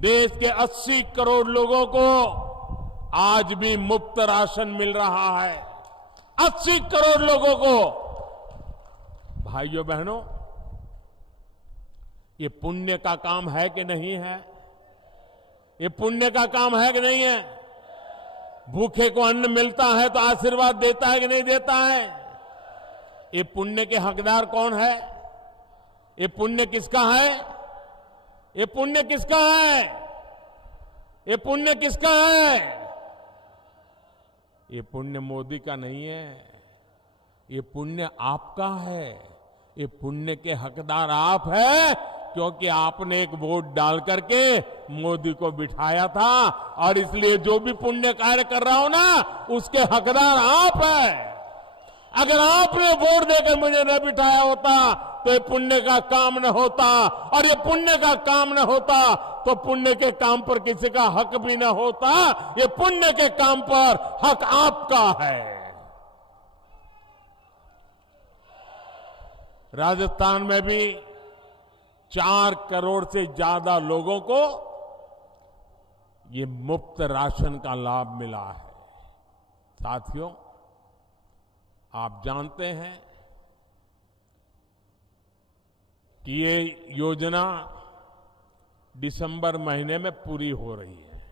देश के 80 करोड़ लोगों को आज भी मुफ्त राशन मिल रहा है। 80 करोड़ लोगों को। भाइयों बहनों, ये पुण्य का काम है कि नहीं है? ये पुण्य का काम है कि नहीं है? भूखे को अन्न मिलता है तो आशीर्वाद देता है कि नहीं देता है? ये पुण्य के हकदार कौन है? ये पुण्य किसका है? ये पुण्य किसका है? ये पुण्य किसका है? ये पुण्य मोदी का नहीं है। ये पुण्य आपका है। ये पुण्य के हकदार आप हैं, क्योंकि आपने एक वोट डाल करके मोदी को बिठाया था। और इसलिए जो भी पुण्य कार्य कर रहा हो ना, उसके हकदार आप हैं। अगर आपने वोट देकर मुझे न बिठाया होता तो ये पुण्य का काम न होता, और ये पुण्य का काम न होता तो पुण्य के काम पर किसी का हक भी न होता। ये पुण्य के काम पर हक आपका है। राजस्थान में भी 4 करोड़ से ज्यादा लोगों को ये मुफ्त राशन का लाभ मिला है। साथियों, आप जानते हैं कि ये योजना दिसंबर महीने में पूरी हो रही है,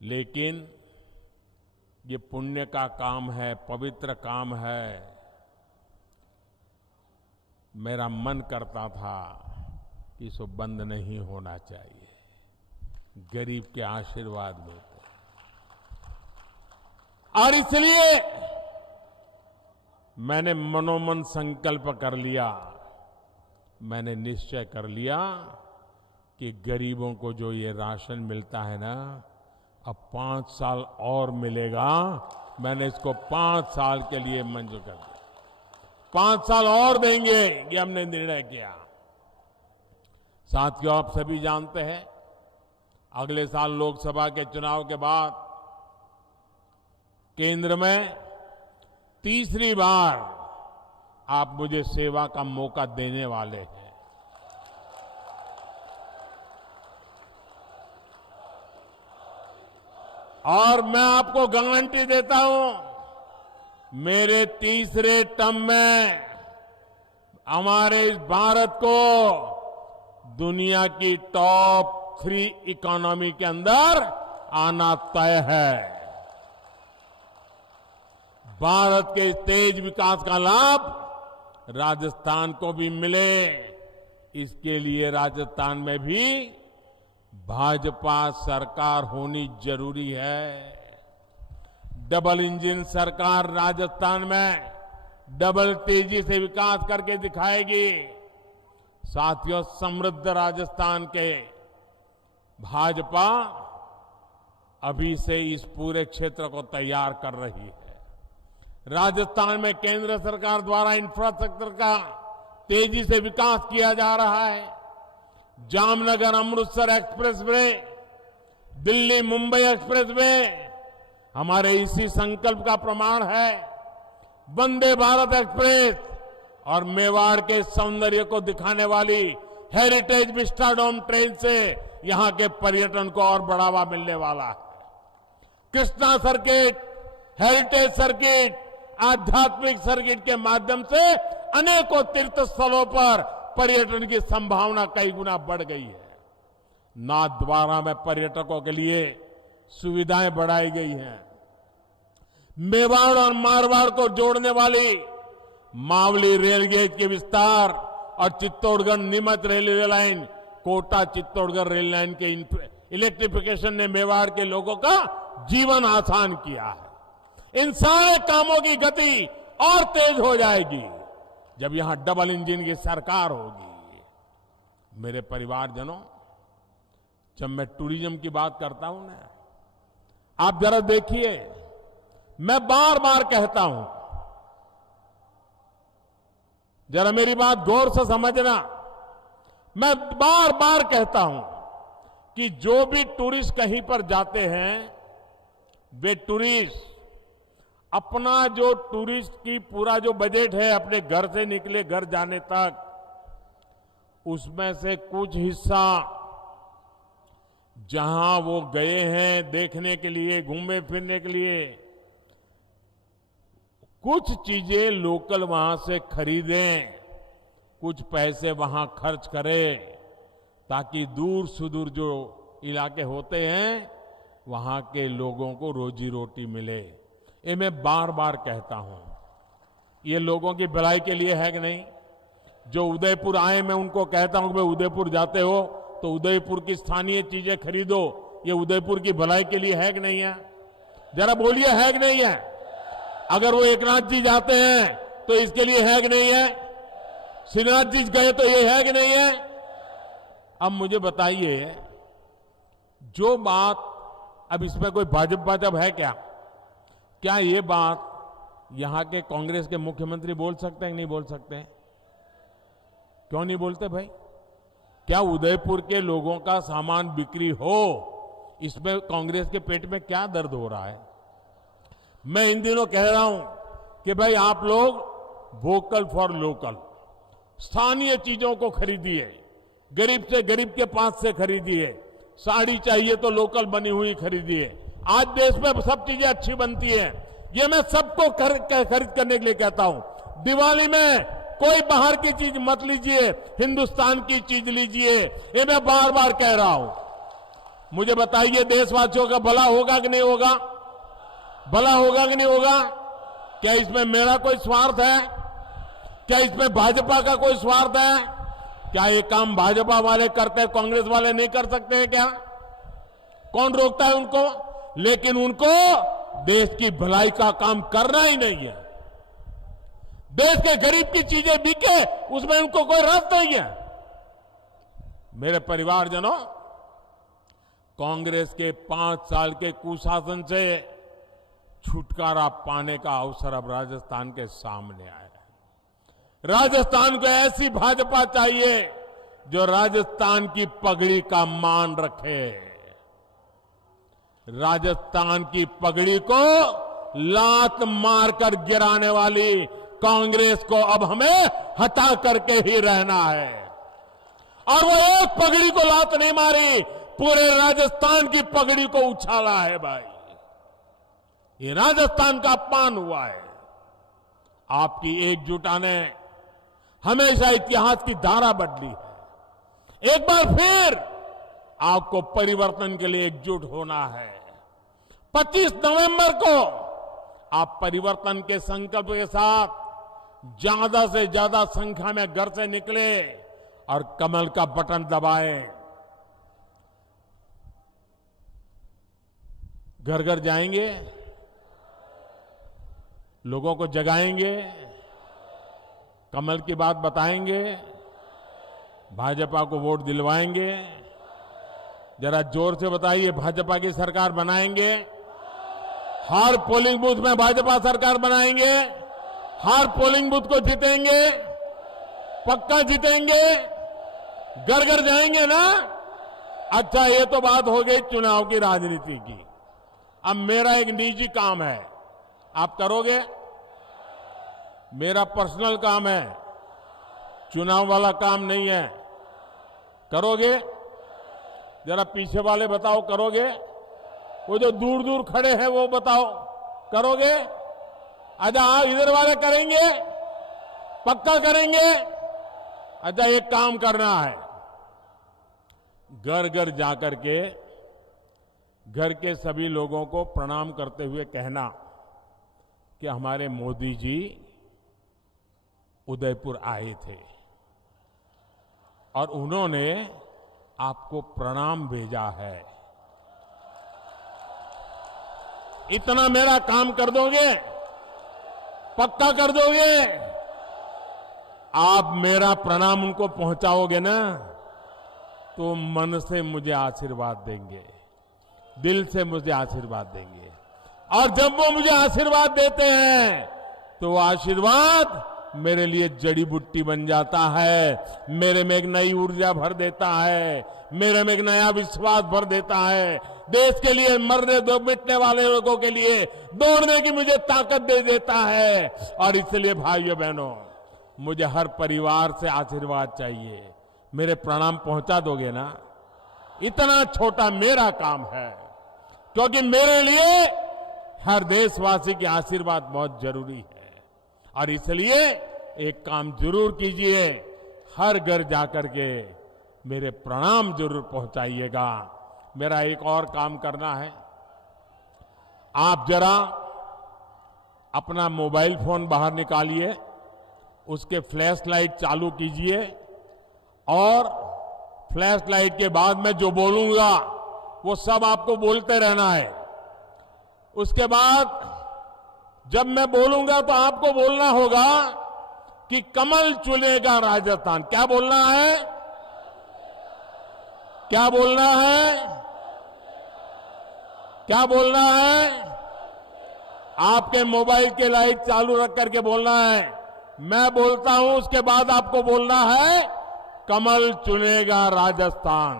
लेकिन ये पुण्य का काम है, पवित्र काम है। मेरा मन करता था कि इसको बंद नहीं होना चाहिए। गरीब के आशीर्वाद मिलते, और इसलिए मैंने मनोमन संकल्प कर लिया, मैंने निश्चय कर लिया कि गरीबों को जो ये राशन मिलता है ना, अब 5 साल और मिलेगा। मैंने इसको 5 साल के लिए मंजूर कर दिया। 5 साल और देंगे, ये हमने निर्णय किया। साथियों, आप सभी जानते हैं अगले साल लोकसभा के चुनाव के बाद केंद्र में तीसरी बार आप मुझे सेवा का मौका देने वाले हैं। और मैं आपको गारंटी देता हूं, मेरे तीसरे टर्म में हमारे इस भारत को दुनिया की टॉप 3 इकोनॉमी के अंदर आना तय है। भारत के तेज विकास का लाभ राजस्थान को भी मिले, इसके लिए राजस्थान में भी भाजपा सरकार होनी जरूरी है। डबल इंजन सरकार राजस्थान में डबल तेजी से विकास करके दिखाएगी। साथियों, समृद्ध राजस्थान के भाजपा अभी से इस पूरे क्षेत्र को तैयार कर रही है। राजस्थान में केंद्र सरकार द्वारा इंफ्रास्ट्रक्चर का तेजी से विकास किया जा रहा है। Jamnagar Amritsar express way, Delhi Mumbai express way हमारे इसी संकल्प का प्रमाण है। वंदे भारत एक्सप्रेस और मेवाड़ के सौंदर्य को दिखाने वाली हेरिटेज विस्टाडोम ट्रेन से यहां के पर्यटन को और बढ़ावा मिलने वाला है। कृष्णा सर्किट, हेरिटेज सर्किट, आध्यात्मिक सर्किट के माध्यम से अनेकों तीर्थ स्थलों पर पर्यटन की संभावना कई गुना बढ़ गई है। नाथद्वारा में पर्यटकों के लिए सुविधाएं बढ़ाई गई हैं। मेवाड़ और मारवाड़ को जोड़ने वाली मावली रेलगेज के विस्तार और Chittorgarh Neemuch railway line Kota Chittorgarh rail line के इलेक्ट्रिफिकेशन ने मेवाड़ के लोगों का जीवन आसान किया है। इन सारे कामों की गति और तेज हो जाएगी जब यहां डबल इंजन की सरकार होगी। मेरे परिवारजनों, जब मैं टूरिज्म की बात करता हूं ना, आप जरा देखिए, मैं बार बार कहता हूं, जरा मेरी बात गौर से समझना, मैं बार बार कहता हूं कि जो भी टूरिस्ट कहीं पर जाते हैं, वे टूरिस्ट अपना जो टूरिस्ट की पूरा जो बजट है अपने घर से निकले घर जाने तक, उसमें से कुछ हिस्सा जहां वो गए हैं देखने के लिए, घूमने फिरने के लिए, कुछ चीजें लोकल वहां से खरीदें, कुछ पैसे वहां खर्च करें, ताकि दूर सुदूर जो इलाके होते हैं वहां के लोगों को रोजी रोटी मिले। ये मैं बार बार कहता हूं, ये लोगों की भलाई के लिए है कि नहीं? जो उदयपुर आए, मैं उनको कहता हूं कि भाई उदयपुर जाते हो तो उदयपुर की स्थानीय चीजें खरीदो, ये उदयपुर की भलाई के लिए है कि नहीं है? जरा बोलिए, है कि नहीं है? अगर वो एकनाथ जी जाते हैं तो इसके लिए है कि नहीं है? श्रीनाथ जी गए तो ये है कि नहीं है? अब मुझे बताइए, जो बात, अब इसमें कोई भाजपा है क्या? क्या ये बात यहां के कांग्रेस के मुख्यमंत्री बोल सकते हैं कि नहीं बोल सकते हैं? क्यों नहीं बोलते भाई? क्या उदयपुर के लोगों का सामान बिक्री हो, इसमें कांग्रेस के पेट में क्या दर्द हो रहा है? मैं इन दिनों कह रहा हूं कि भाई आप लोग वोकल फॉर लोकल, स्थानीय चीजों को खरीदिए, गरीब से गरीब के पास से खरीदिए, साड़ी चाहिए तो लोकल बनी हुई खरीदिए। आज देश में सब चीजें अच्छी बनती है, ये मैं सबको खरीद करने के लिए कहता हूं। दिवाली में कोई बाहर की चीज मत लीजिए, हिंदुस्तान की चीज लीजिए, ये मैं बार बार कह रहा हूं। मुझे बताइए, देशवासियों का भला होगा कि नहीं होगा? भला होगा कि नहीं होगा? क्या इसमें मेरा कोई स्वार्थ है? क्या इसमें भाजपा का कोई स्वार्थ है? क्या ये काम भाजपा वाले करते हैं, कांग्रेस वाले नहीं कर सकते हैं क्या? कौन रोकता है उनको? लेकिन उनको देश की भलाई का काम करना ही नहीं है। देश के गरीब की चीजें बिके, उसमें उनको कोई रस नहीं है। मेरे परिवारजनों, कांग्रेस के 5 साल के कुशासन से छुटकारा पाने का अवसर अब राजस्थान के सामने आया है। राजस्थान को ऐसी भाजपा चाहिए जो राजस्थान की पगड़ी का मान रखे। राजस्थान की पगड़ी को लात मारकर गिराने वाली कांग्रेस को अब हमें हटा करके ही रहना है। और वो एक पगड़ी को लात नहीं मारी, पूरे राजस्थान की पगड़ी को उछाला है भाई। ये राजस्थान का अपमान हुआ है। आपकी एकजुटता ने हमेशा इतिहास की धारा बदली है। एक बार फिर आपको परिवर्तन के लिए एकजुट होना है। 25 नवंबर को आप परिवर्तन के संकल्प के साथ ज्यादा से ज्यादा संख्या में घर से निकले और कमल का बटन दबाएं। घर घर जाएंगे, लोगों को जगाएंगे, कमल की बात बताएंगे, भाजपा को वोट दिलवाएंगे। जरा जोर से बताइए, भाजपा की सरकार बनाएंगे? हर पोलिंग बूथ में भाजपा सरकार बनाएंगे? हर पोलिंग बूथ को जीतेंगे? पक्का जीतेंगे? घर घर जाएंगे ना? अच्छा, ये तो बात हो गई चुनाव की राजनीति की। अब मेरा एक निजी काम है, आप करोगे? मेरा पर्सनल काम है, चुनाव वाला काम नहीं है। करोगे? जरा पीछे वाले बताओ, करोगे? वो जो दूर दूर खड़े हैं वो बताओ, करोगे? अच्छा, इधर वाले करेंगे? पक्का करेंगे? अच्छा, एक काम करना है, घर घर जाकर के घर के सभी लोगों को प्रणाम करते हुए कहना कि हमारे मोदी जी उदयपुर आए थे और उन्होंने आपको प्रणाम भेजा है। इतना मेरा काम कर दोगे, पक्का कर दोगे? आप मेरा प्रणाम उनको पहुंचाओगे ना, तो मन से मुझे आशीर्वाद देंगे, दिल से मुझे आशीर्वाद देंगे। और जब वो मुझे आशीर्वाद देते हैं तो वो आशीर्वाद मेरे लिए जड़ी बूटी बन जाता है, मेरे में एक नई ऊर्जा भर देता है, मेरे में एक नया विश्वास भर देता है, देश के लिए मरने दो मिटने वाले लोगों के लिए दौड़ने की मुझे ताकत दे देता है। और इसलिए भाइयों बहनों, मुझे हर परिवार से आशीर्वाद चाहिए। मेरे प्रणाम पहुंचा दोगे ना? इतना छोटा मेरा काम है, क्योंकि मेरे लिए हर देशवासी के आशीर्वाद बहुत जरूरी है। और इसलिए एक काम जरूर कीजिए, हर घर जाकर के मेरे प्रणाम जरूर पहुंचाइएगा। मेरा एक और काम करना है, आप जरा अपना मोबाइल फोन बाहर निकालिए, उसके फ्लैश लाइट चालू कीजिए और फ्लैश लाइट के बाद मैं जो बोलूंगा वो सब आपको बोलते रहना है। उसके बाद जब मैं बोलूंगा तो आपको बोलना होगा कि कमल चुनेगा राजस्थान। क्या बोलना है? क्या बोलना है? क्या बोलना है? आपके मोबाइल के लाइट चालू रख करके बोलना है। मैं बोलता हूं, उसके बाद आपको बोलना है कमल चुनेगा राजस्थान।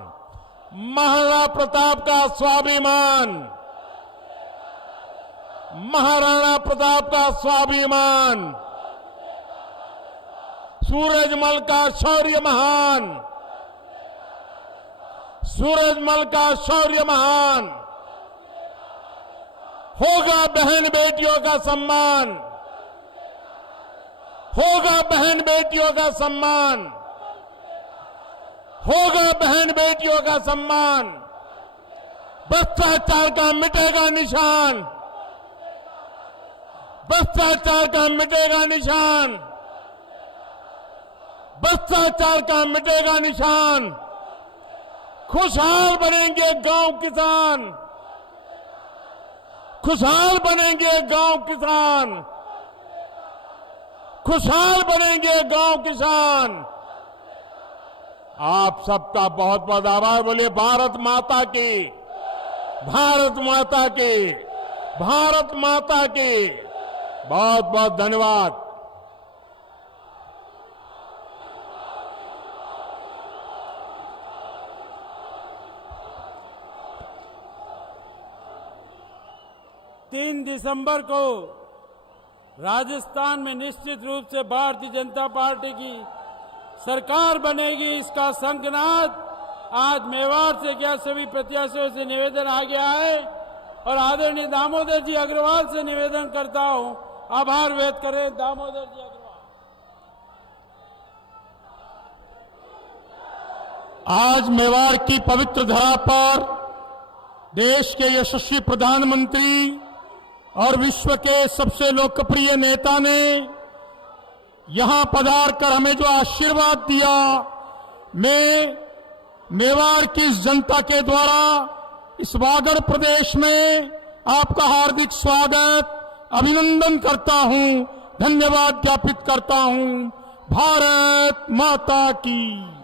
महाराणा प्रताप का स्वाभिमान, महाराणा प्रताप का स्वाभिमान, सूरजमल का शौर्य महान, सूरजमल का शौर्य महान। होगा बहन बेटियों का सम्मान, होगा बहन बेटियों का सम्मान, होगा बहन बेटियों का सम्मान। भ्रष्टाचार का मिटेगा निशान, भ्रष्टाचार का मिटेगा निशान, भ्रष्टाचार का मिटेगा निशान। खुशहाल बनेंगे गांव किसान, खुशहाल बनेंगे गांव किसान, खुशहाल बनेंगे गांव किसान। आप सबका बहुत बहुत आभार। बोलिए भारत माता की, भारत माता की, भारत माता की। बहुत बहुत धन्यवाद। तीन दिसंबर को राजस्थान में निश्चित रूप से भारतीय जनता पार्टी की सरकार बनेगी, इसका शंखनाद आज मेवाड़ से क्या सभी प्रत्याशियों से निवेदन आ गया है। और आदरणीय दामोदर जी अग्रवाल से निवेदन करता हूं, आभार व्यक्त करें दामोदर जी अग्रवाल। आज मेवाड़ की पवित्र धरा पर देश के यशस्वी प्रधानमंत्री और विश्व के सबसे लोकप्रिय नेता ने यहां पधार कर हमें जो आशीर्वाद दिया, मैं मेवाड़ की इस जनता के द्वारा इस वागड़ प्रदेश में आपका हार्दिक स्वागत, अभिनंदन करता हूं, धन्यवाद ज्ञापित करता हूं। भारत माता की।